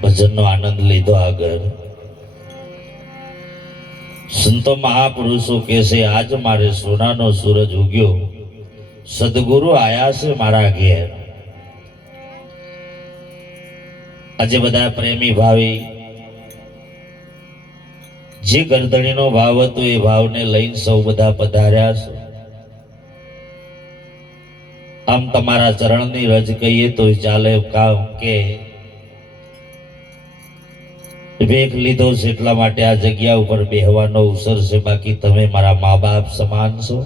ભજનનો આનંદ લીધો આગળ. સંતો મહાપુરુષો કહે છે આજ મારે સોનાનો સૂરજ ઉગ્યો, સદગુરુ આયા છે મારા ઘેર. આજે બધા પ્રેમી ભાવી જે ગરદણીનો ભાવ હતો એ ભાવને લઈને સૌ બધા પધાર્યા છે. આમ તમારા ચરણની રજ કહીએ તો ચાલે, કામ કે વેગ લીધો છે એટલા માટે આ જગ્યા ઉપર બેહવાનો અવસર છે. બાકી તમે મારા મા બાપ સમાન છો.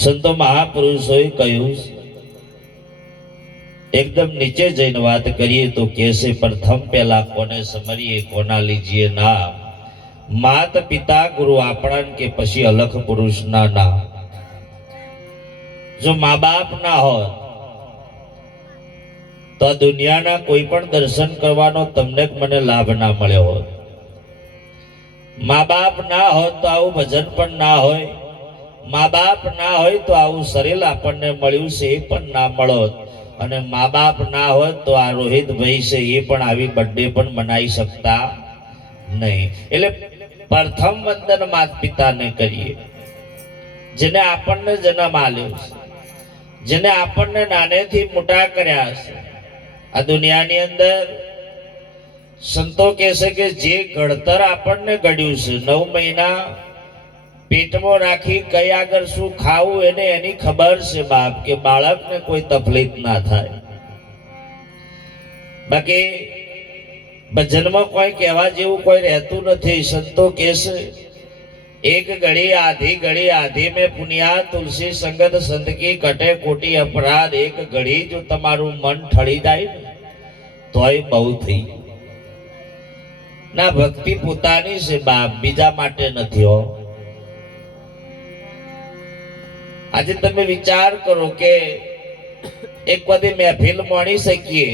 સંતો મહાપુરુષોએ કહ્યું, એકદમ નીચે જઈને વાત કરીએ તો કેસે પ્રથમ પહેલા કોને સમરીએ, કોના લીજીએ નામ. માત પિતા ગુરુ આપણા કે પછી અલખ પુરુષના નામ. જો મા બાપ ના હોત તો આ દુનિયાના કોઈ પણ દર્શન કરવાનો તમને મને લાભ ના મળ્યો હોત. મા બાપ ના હોત તો આવું ભજન પણ ના હોય. મા બાપ ના હોય તો આવું શરીર આપણને મળ્યું છે એ પણ ના મળોત. અને મા બાપ ના હોત તો આ રોહિતભાઈ છે એ પણ આવી બર્થડે પણ મનાવી શકતા નહીં. એટલે પ્રથમ વંદન માતા પિતાને કરીએ, જેને આપણને જન્મ આપ્યો છે, જેને આપણને નાનેથી મોટા કર્યા છે. આ દુનિયાની અંદર સંતો કહે છે કે જે ઘડતર આપણને ઘડ્યું છે, 9 મહિના પેટમાં રાખી કઈ આગળ શું ખાવું એને એની ખબર છે બાપ, કે બાળકને કોઈ તકલીફ ના થાય. બાકી ભજનમાં કોઈ કહેવા જેવું કોઈ રહેતું નથી. સંતો કહે છે એક ઘડી આધી મેં પુનિયા તુલસી સંગત સંત કી કટે કોટી અપરાધ. એક ઘડી જો તમારું મન ઠળી જાય ને તોય બહુ થઈ ના. ભક્તિ પોતાની છે બાપ, બીજા માટે નથી હો. આજે તમે વિચાર કરો કે એક બધી મહેફિલ માણી શકીએ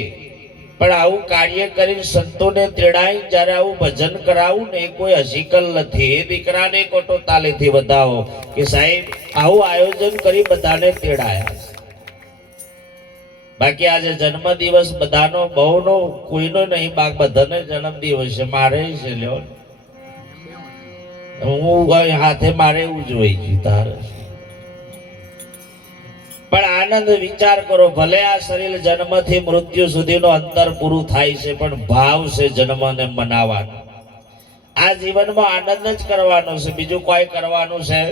પણ આવું કાર્ય કરીને સંતોને તેડાઈ જ્યારે આવું ભજન કરાવું ને એ કોઈ હસીકલ નથી. એ દીકરાને કોટો તાલીથી વધાવો કે સાહેબ આવું આયોજન કરી બધાને તેડાયા. બાકી આજે જન્મ દિવસ બધાનો બહુનો કોઈનો નહીં, બાકી બધાને જન્મ દિવસ છે. મારે છે લ્યો, હું હાથે મારે એવું જોઈ ગયું તારે. પણ આનંદ વિચાર કરો, ભલે આ શરીર જન્મથી મૃત્યુ સુધીનો અંતર પૂરું થાય છે પણ ભાવ છે જન્મને મનાવવાનો. આ જીવનમાં આનંદ જ કરવાનો છે, બીજું કોઈ કરવાનું છે?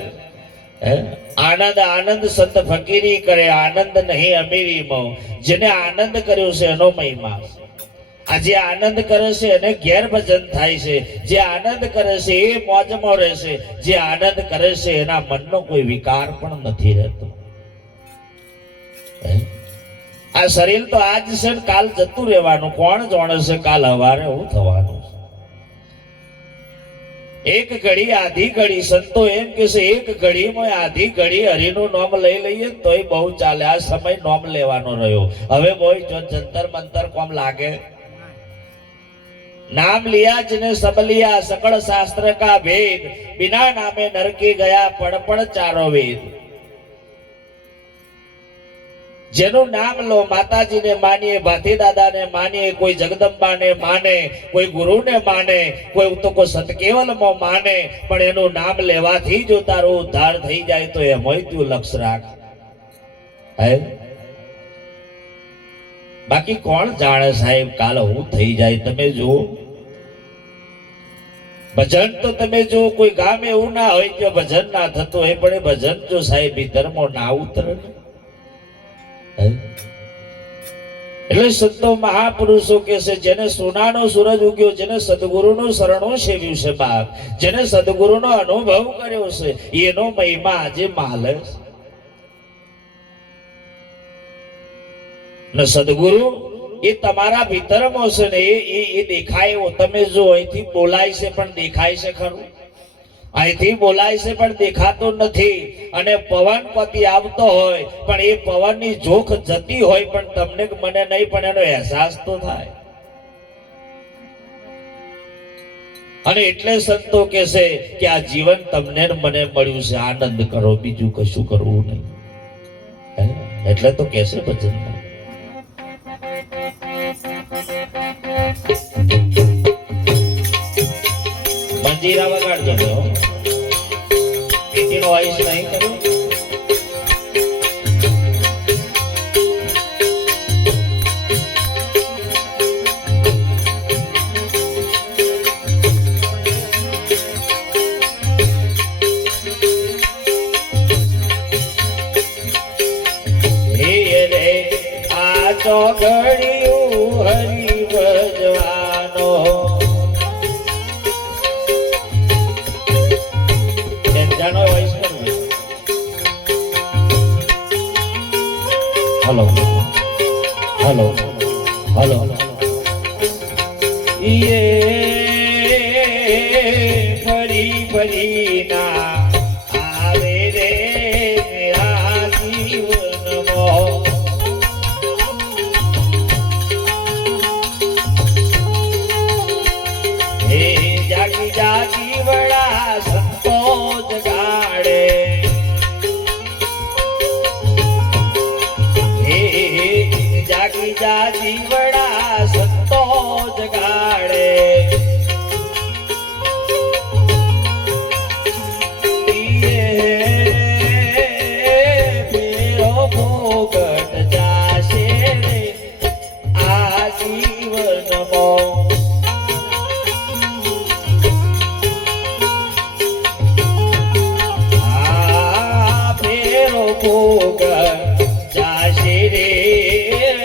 આનંદ આનંદ સંત ફકીરી કરે, આનંદ નહીં અમીરીમાં. જેને આનંદ કર્યો છે એનો મહિમા. આજે આનંદ કરે છે એને ઘેર ભજન થાય છે. જે આનંદ કરે છે એ મોજમાં રહેશે. જે આનંદ કરે છે એના મનનો કોઈ વિકાર પણ નથી રહેતો. આ શરીર તો આજ છે ને કાલ જતું રહેવાનું. કોણ જાણે છે કાલ હવારે શું થવાનું છે? એક ઘડી આધી ઘડી, સંતો એમ કે છે એક ઘડીમાં આધી ઘડી હરિનું નામ લઈ લઈએ તોય બહુ ચાલે. આ સમય નામ લેવાનો રહ્યો. હવે કોઈ જો જંતર મંતર કોમ લાગે. नाम लिया जिन्हें सब लिया, सकल शास्त्र का भेद. बिना नामे नरके गया पढ़ पढ़ चारों वेद. જેનું નામ લો, માતાજીને માનીએ, ભાથી દાદાને માનીએ, કોઈ જગદંબાને માને, કોઈ ગુરુને માને, કોઈ તો કોઈ સતકેવલમાં માને, પણ એનું નામ લેવાથી જો તારો ઉદ્ધાર થઈ જાય તો એમાંય તું લક્ષ રાખ. હે બાકી કોણ જાણે સાહેબ કાલ હું થઈ જાય? તમે જુઓ ભજન તો તમે જો કોઈ ગામ એવું ના હોય કે ભજન ના થતું હોય, પણ એ ભજન જો સાહેબ ભીતરમાં ના ઉતરે. એટલે સંતો મહાપુરુષો કે છે જેને સોનાનો સૂરજ ઉગ્યો, જેને સદગુરુનું શરણો સેવ્યું છે બાપ, જેને સદગુરુનો અનુભવ કર્યો છે એનો મહિમા આજે માલે છે. ને સદગુરુ એ તમારા ભીતરમાં છે ને એ દેખાય એવો. તમે જો અહીંથી બોલાય છે પણ દેખાય છે ખરું? અહીંથી બોલાય છે પણ દેખાતો નથી. અને પવન પતિ આવતો હોય પણ એ પવનની જોખ જતી હોય પણ તમને મને નહીં, પણ એનો અહેસાસ તો થાય. અને એટલે સંતો કે છે કે આ જીવન તમને મને મળ્યું છે, આનંદ કરો, બીજું કશું કરવું નહીં. એટલે તો કે છે ભજનમાં મંજીરા વગાડજો જો પીટીનો વોઇસ નહીં કર્યો ચોઘડિયું હરિ ભજવાનો જાણો વોઇસ કરવું હલો હલો હલો ફરી ફરી ના આવે રે આ જીવનમાં જાગી વડા સંતો જગાડે જાગી જાગી વડા સંતો જગાડે ફેરો ભોગટ જાશે આ જીવનમાં ભોગ જાશે રે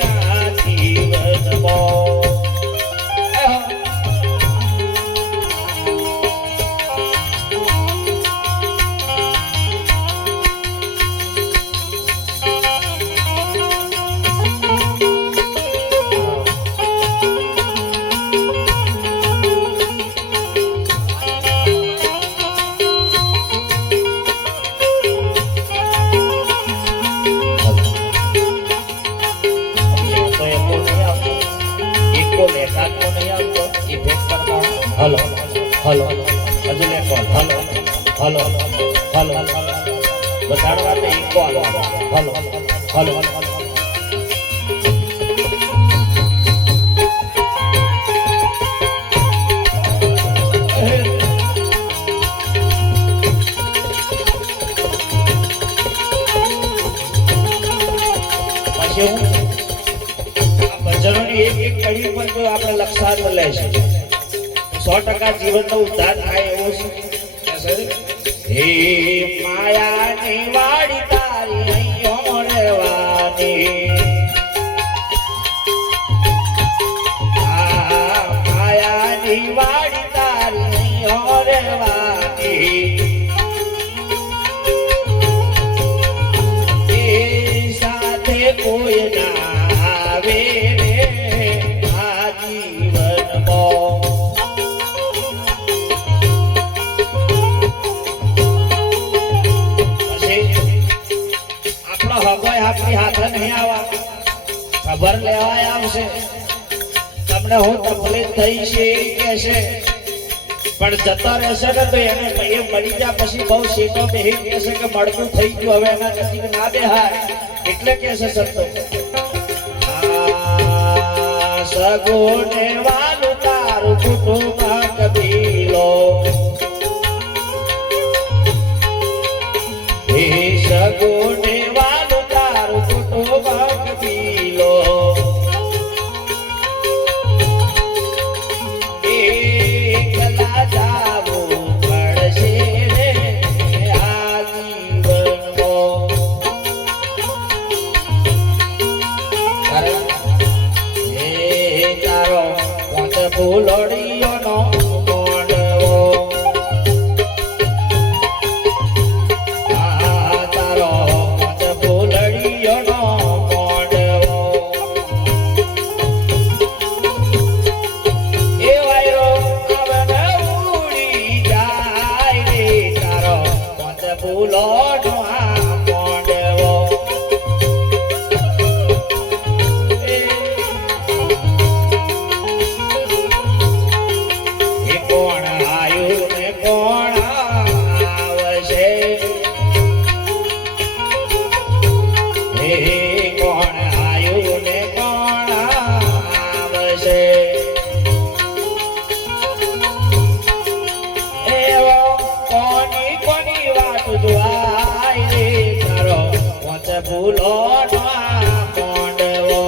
આ જીવનમાં હલો હલો હજુ ને કોલ હલો હલો હલો બતાડવા તો એક કોલ હલો હલો પછી હું આ ભજનોની એક કડી પર જો આપણે લક્ષાર્થ લેશું 100% જીવનનો ઉદ્ધાર થાય એવો છે હે માયાની વાડી તારી અહીંયો રહેવાની માયાની વાડી તારી અહીંયો રહેવાની એ સાથે કોઈ ના આવે રે આ જીવનમાં આપણી હાથે નહીં આવા ખબર લેવા આવશે તમને હું તકલીફ થઈ છે કે છે પણ જતો રહેશે ને તો એને એ મળી ગયા પછી બહુ સીટો બેહી કહેશે કે મળતું થઈ ગયું હવે એના નજીક ના બેહાય એટલે કે છે સંતો સગોને વાલું તારું કુટુંબ કબીલો હે સગોને કબીલો એકલા જાવું પડશે રે આ જીવનમાં તારો પોત ફૂલડીઓનો મોડવો તારો પોત ફૂલડીઓનો ફૂલોનો આ મોડવો ફૂલો મોંડવો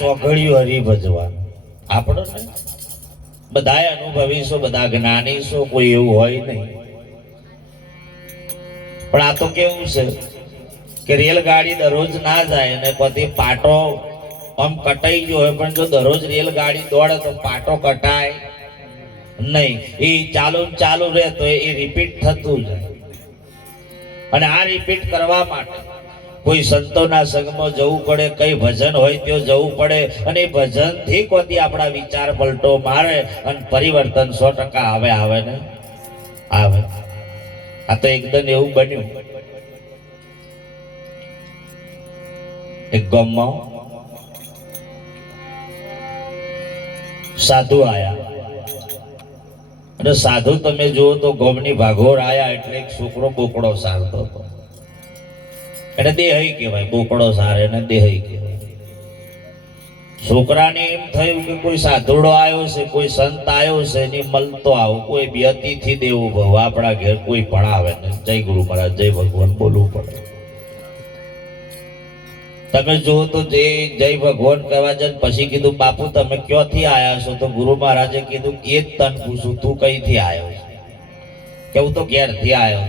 ચોઘડિયું હરિભજવાનું આપણો ને બધા અનુભવી છો, બધા જ્ઞાની છો, કોઈ એવું હોય નહીં. પણ આ તો કેવું છે કે રેલગાડી દરરોજ ના જાય અને પછી પાટો આમ કટાઈ ગયો હોય, પણ જો દરરોજ રેલગાડી દોડે તો પાટો કટાય નહીં. એ ચાલુ રહે તો એ રિપીટ થતું જાય. અને આ રિપીટ કરવા માટે કોઈ સંતોના સંગમાં જવું પડે, કઈ ભજન હોય ત્યાં જવું પડે. અને ભજન થી કોઈ આપણા વિચાર પલટો મારે અને પરિવર્તન 100% આવે ને આવે. આ તો એકદમ એવું બન્યું. એક ગામમાં સાધુ આયા અને સાધુ તમે જુઓ તો ગામની ભાગોળ આયા એટલે એક છોકરો બોકડો સારતો હતો. એને દેહઈ કહેવાય, બોકડો સારે ને દેહઈ કહેવાય. છોકરાને એમ થયું કે કોઈ સાધુડો આવ્યો છે, કોઈ સંત આવ્યો છે, એની મળતો આવો, કોઈ બી અતિથિ દેવો ભવ, આપણા ઘેર કોઈ પણ આવે ને જય ગુરુ મહારાજ, જય ભગવાન બોલવું પડે. તમે જુઓ તો જે જય ભગવાન કહેવા જાય પછી કીધું બાપુ તમે ક્યાંથી આવ્યા છો? તો ગુરુ મહારાજે કીધું એ જ તને પૂછું, તું કઈથી આવ્યો? કે હું તો ઘેરથી આવ્યો.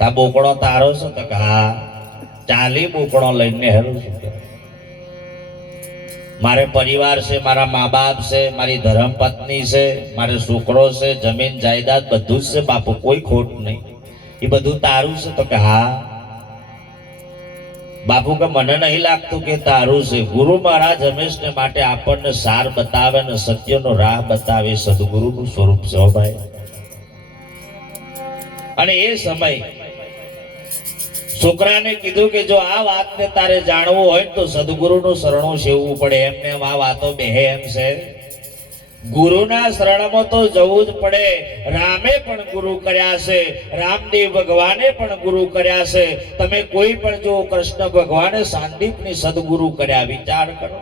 તા બોકડો તારો છો? તો હા, ચાલી બોકડો લઈને હેરું છું. મારે પરિવાર છે, મારા મા બાપ છે, મારી ધર્મ પત્ની છે, મારે છોકરો છે, જમીન જાયદાદ બધું જ છે બાપુ, કોઈ ખોટ નહીં. એ બધું તારું છે? તો કે હા. બાપુ કે મને નહીં લાગતું કે તારું છે. ગુરુ મહારાજ હંમેશને માટે આપણને સાર બતાવે ને સત્યનો રાહ બતાવે, સદગુરુનું સ્વરૂપ છે ભાઈ. અને એ સમય છોકરાને કીધું કે જો આ વાતને તારે જાણવું હોય તો સદગુરુનું શરણું સેવવું પડે. એમને આ વાતો બેહે એમ છે. ગુરુના શરણમાં તો જવું જ પડે. રામે પણ ગુરુ કર્યા છે, રામદેવ ભગવાને પણ ગુરુ કર્યા છે. તમે કોઈ પણ જો કૃષ્ણ ભગવાને સાંદીપની સદગુરુ કર્યા, વિચાર કરો.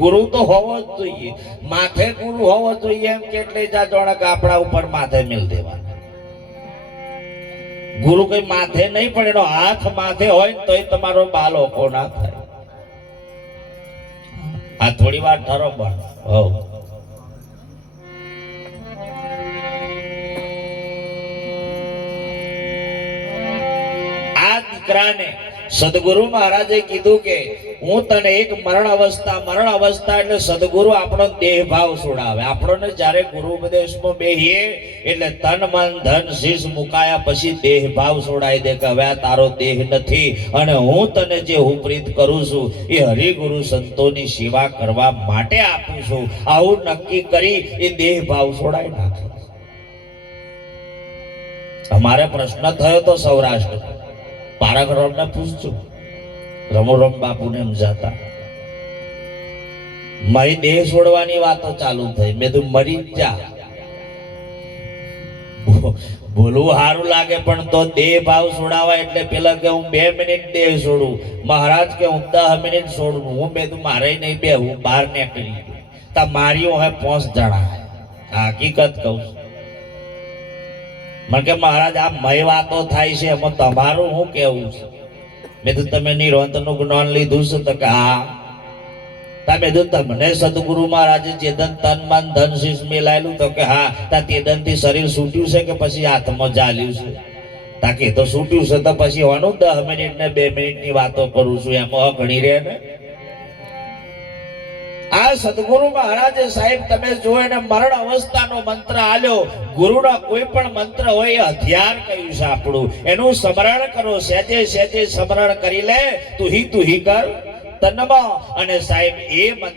ગુરુ તો હોવો જ જોઈએ, માથે ગુરુ હોવો જોઈએ. એમ કેટલે જા જોડક આપણા ઉપર માથે મેલ દેવા. ગુરુ કઈ માથે નહીં પણ એનો હાથ માથે હોય તો તમારો બાલો કોના થાય. આ થોડી વાર ઠરો પણ આ દીકરાને સદગુરુ મહારાજે કીધું કે હું તને એક મરણ અવસ્થા એટલે સદગુરુ આપણો દેહ ભાવ છોડાવે. આપણને જ્યારે ગુરુ ઉપદેશમાં બેહીએ એટલે તન મન ધન શીશ મુકાયા પછી દેહ ભાવ છોડાઈ દે કે હવે આ તારો દેહ નથી અને હું તને જે ઉપરીત કરું છું એ હરિગુરુ સંતોની સેવા કરવા માટે આપું છું. આવું નક્કી કરી એ દેહ ભાવ છોડાઈ નાખે. અમારે પ્રશ્ન થયો તો સૌરાષ્ટ્ર પારાગઢ ને પૂછજો, રમોરમ બાપુને સમજાતા મારી દેહ છોડવાની વાતો ચાલુ થઈ. મેં તું મરી જા. ભૂલવું સારું લાગે પણ તો દેહ ભાવ છોડાવા એટલે પેલા કે હું 2 મિનિટ દેહ છોડું, મહારાજ કે હું 10 મિનિટ છોડું. હું મેં તો મારે નહીં બે, હું બહાર નીકળી તા માર્યો હે 5 જણા. આ હકીકત કહું છું. મને કે મહારાજ આ મય વાતો થાય છે એમાં તમારું શું કેવું છે? મેં તો તમે નિરોંતનું જ્ઞાન લીધું છે? તો કે હા. તમે તો તમને સદગુરુ મહારાજે ચેતન તન મન ધન શીશ મેલાયેલું? તો કે હા. તા ચેતન થી શરીર છૂટ્યું છે કે પછી હાથમાં ચાલ્યું છે? તાકે તો છૂટ્યું છે તો પછી હોનું 10 મિનિટ ને 2 મિનિટની વાતો કરું છું એમાં ઘણી રહે ને. આ સદગુરુ મહારાજે સાહેબ તમે જોયે ને મરણ અવસ્થાનો મંત્ર આલ્યો. ગુરુના કોઈ પણ મંત્ર હોય એ હથિયાર કહ્યું છે આપણું. એનું સ્મરણ કરો, સહેજે સહેજે સ્મરણ કરી લે. તું હી કર તનમાં. અને સાહેબ એ મંત્ર